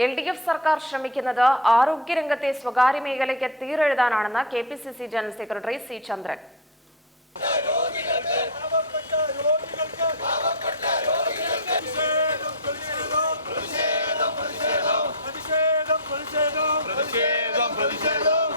L D F സർക്കാർ ശ്രമിക്കുന്നത് ആരോഗ്യരംഗത്തെ സ്വകാര്യ മേഖലയ്ക്ക് തീരെഴുതാനാണെന്ന് K P C C general secretary C Chandran പ്രതിഷേധം പ്രതിഷേധം പ്രതിഷേധം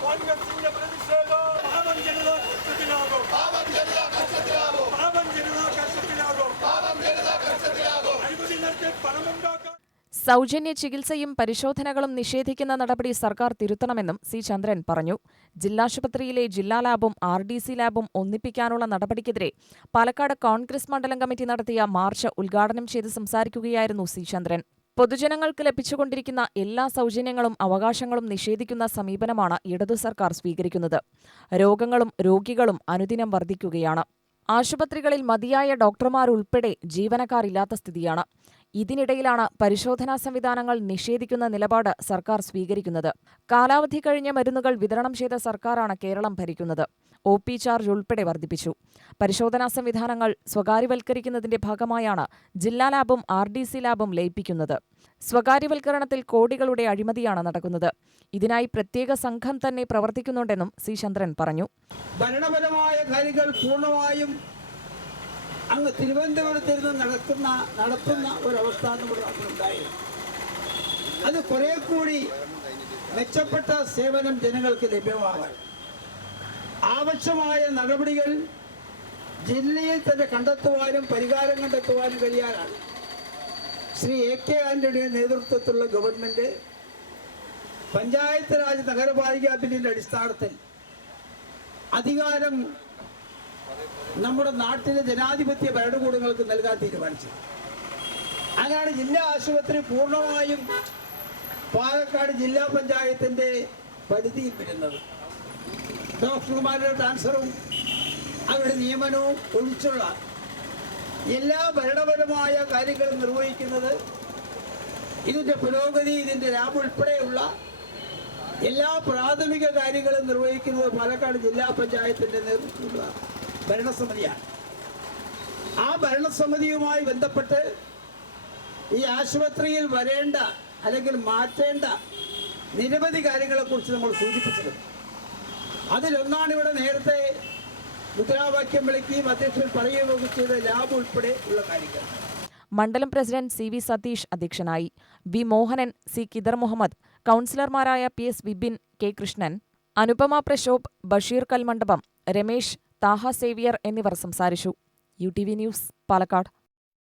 സൗജന്യ ചികിത്സയും പരിശോധനകളും നിഷേധിക്കുന്ന നടപടി സർക്കാർ തിരുത്തണമെന്നും സി ചന്ദ്രൻ പറഞ്ഞു. ജില്ലാശുപത്രിയിലെ ജില്ലാ ലാബും ആർ ഡി സി ലാബും ഒന്നിപ്പിക്കാനുള്ള നടപടിക്കെതിരെ പാലക്കാട് കോൺഗ്രസ് മണ്ഡലം കമ്മിറ്റി നടത്തിയ മാർച്ച് ഉദ്ഘാടനം ചെയ്ത് സംസാരിക്കുകയായിരുന്നു സി ചന്ദ്രൻ. പൊതുജനങ്ങൾക്ക് ലഭിച്ചുകൊണ്ടിരിക്കുന്ന എല്ലാ സൗജന്യങ്ങളും അവകാശങ്ങളും നിഷേധിക്കുന്ന സമീപനമാണ് ഇടതു സർക്കാർ സ്വീകരിക്കുന്നത്. രോഗങ്ങളും രോഗികളും അനുദിനം വർദ്ധിക്കുകയാണ് ആശുപത്രികളിൽ മതിയായ ഡോക്ടർമാരുൾപ്പെടെ ജീവനക്കാരില്ലാത്ത സ്ഥിതിയാണ്. ഇതിനിടയിലാണ് പരിശോധനാ സംവിധാനങ്ങൾ നിഷേധിക്കുന്ന നിലപാട് സർക്കാർ സ്വീകരിക്കുന്നത്. കാലാവധി കഴിഞ്ഞ മരുന്നുകൾ വിതരണം ചെയ്ത സർക്കാരാണ് കേരളം ഭരിക്കുന്നത്. ഒ പി ചാർജ് ഉൾപ്പെടെ വർദ്ധിപ്പിച്ചു. പരിശോധനാ സംവിധാനങ്ങൾ സ്വകാര്യവൽക്കരിക്കുന്നതിന്റെ ഭാഗമായാണ് ജില്ലാ ലാബും ആർ ഡി സി ലാബും ലയിപ്പിക്കുന്നത്. സ്വകാര്യവൽക്കരണത്തിൽ കോടികളുടെ അഴിമതിയാണ് നടക്കുന്നത്. ഇതിനായി പ്രത്യേക സംഘം തന്നെ പ്രവർത്തിക്കുന്നുണ്ടെന്നും സി ചന്ദ്രൻ പറഞ്ഞു. ഭരണപരമായ കാര്യങ്ങൾ പൂർണമായും അങ്ങ് തിരുവനന്തപുരത്തിരുന്ന് നടക്കുന്ന നടത്തുന്ന ഒരവസ്ഥ നമ്മുടെ നാട്ടിലുണ്ടായിരുന്നു അത് കുറെ കൂടി മെച്ചപ്പെട്ട സേവനം ജനങ്ങൾക്ക് ലഭ്യമാകാൻ ആവശ്യമായ നടപടികൾ ജില്ലയിൽ തന്നെ കണ്ടെത്തുവാനും പരിഹാരം കണ്ടെത്തുവാനും കഴിയാനാണ് ശ്രീ എ കെ ആന്റണിയുടെ നേതൃത്വത്തിലുള്ള ഗവൺമെന്റ് പഞ്ചായത്ത് രാജ് നഗരപാലിക ബില്ലിന്റെ അടിസ്ഥാനത്തിൽ അധികാരം നമ്മുടെ നാട്ടിലെ ജനാധിപത്യ ഭരണകൂടങ്ങൾക്ക് നൽകാൻ തീരുമാനിച്ചത് അങ്ങനെയാണ് ജില്ലാ ആശുപത്രി പൂർണമായും പാലക്കാട് ജില്ലാ പഞ്ചായത്തിന്റെ പരിധിയിൽ വരുന്നത് ഡോക്ടർമാരുടെ ട്രാൻസ്ഫറും അവരുടെ നിയമനവും ഒഴിച്ചുള്ള എല്ലാ ഭരണപരമായ കാര്യങ്ങളും നിർവഹിക്കുന്നത് ഇതിന്റെ പുരോഗതി ഇതിന്റെ ലാബ് ഉൾപ്പെടെയുള്ള എല്ലാ പ്രാഥമിക കാര്യങ്ങളും നിർവഹിക്കുന്നത് പാലക്കാട് ജില്ലാ പഞ്ചായത്തിന്റെ നേതൃത്വത്തിലുള്ള ഭരണസമിതിയാണ്. ആ ഭരണസമിതിയുമായി ബന്ധപ്പെട്ട് ഈ ആശുപത്രിയിൽ വരേണ്ട അല്ലെങ്കിൽ മാറ്റേണ്ട നിരവധി കാര്യങ്ങളെക്കുറിച്ച് നമ്മൾ സൂചിപ്പിച്ചിരുന്നു അതിലൊന്നാണ് ഇവിടെ നേരത്തെ മുദ്രാവാക്യം വിളിക്കുകയും അധ്യക്ഷൻ പറയുകയും ചെയ്ത ലാബ് ഉൾപ്പെടെ ഉള്ള കാര്യങ്ങൾ. മണ്ഡലം പ്രസിഡന്റ് സി വി സതീഷ് അധ്യക്ഷനായി. വി മോഹനൻ സി കിദർ മുഹമ്മദ് കൗൺസിലർമാരായ P S Vibin K Krishnan Anupama Prashobh Basheer Kalmandapam Ramesh Thaha Xavier എന്നിവർ സംസാരിച്ചു. U T V news Palakkad.